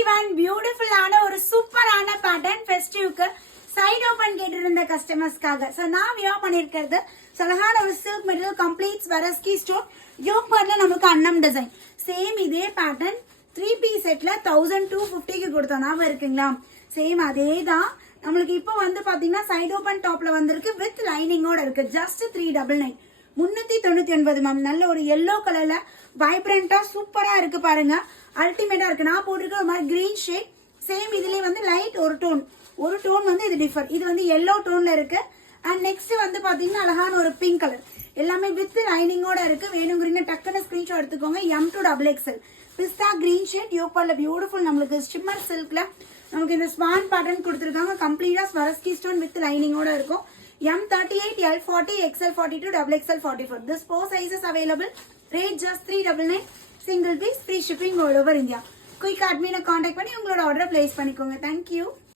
everyone, beautiful ஆன ஒரு சூப்பரான பேட்டர்ன் ஃபெஸ்டிவ்க்கு சைடு ஓபன் கேட்டிருந்த கஸ்டமர்ஸ்க்காக. ஸோ நான் வியர் பண்ணியிருக்கிறது அழகான ஒரு silk material complete Swarovski stone yoke பார்ட்ல நமக்கு அன்னம் டிசைன். சேம் இதே பேட்டர்ன் 3 பீஸ் செட்ல 1250க்கு கொடுத்தோம். ஞாபகம் இருக்குங்களா? சேம் அதே தான். நம்மளுக்கு இப்போ வந்து பாத்தீங்கன்னா சைடு ஓபன் டாப்ல வந்திருக்கு வித் லைனிங்கோட இருக்கு. Just 399 399 ma'am. நல்ல ஒரு எல்லோ கலர்ல வைப்ரண்டா சூப்பரா இருக்கு பாருங்க. அல்டிமேட்டா இருக்கு. நான் போட்டிருக்க ஒரு மாதிரி கிரீன் ஷேட். சேம் இதுலயே வந்து லைட் ஒரு டோன் வந்து இது டிஃபர். இது வந்து எல்லோ டோன்ல இருக்கு. அண்ட் நெக்ஸ்ட் வந்து பாத்தீங்கன்னா அழகான ஒரு பிங்க் கலர். எல்லாமே வித் லைனிங்கோட இருக்கு. வேணுங்கிறீங்க டக்குன்னு ஸ்கிரீன்ஷாட் எடுத்துக்கோங்க. M to XXL பிஸ்தா கிரீன் ஷேட் யோப்பால பியூட்டிஃபுல். நம்மளுக்கு ஸ்டிம்மர் சில்க்ல நமக்கு இந்த ஸ்வான் பேட்டர்ன் கொடுத்துருக்காங்க. கம்ப்ளீட்டா ஸ்வரஸ்கி ஸ்டோன் வித் லைனிங்கோட இருக்கும். M38, L40, XL42, XXL 44. This 4 sizes available. Rate just 399. Single piece, free shipping all over India. Quick admin contact பண்ணி உங்களோட ஆர்டர் பிளேஸ் பண்ணிக்கோங்க. Thank you.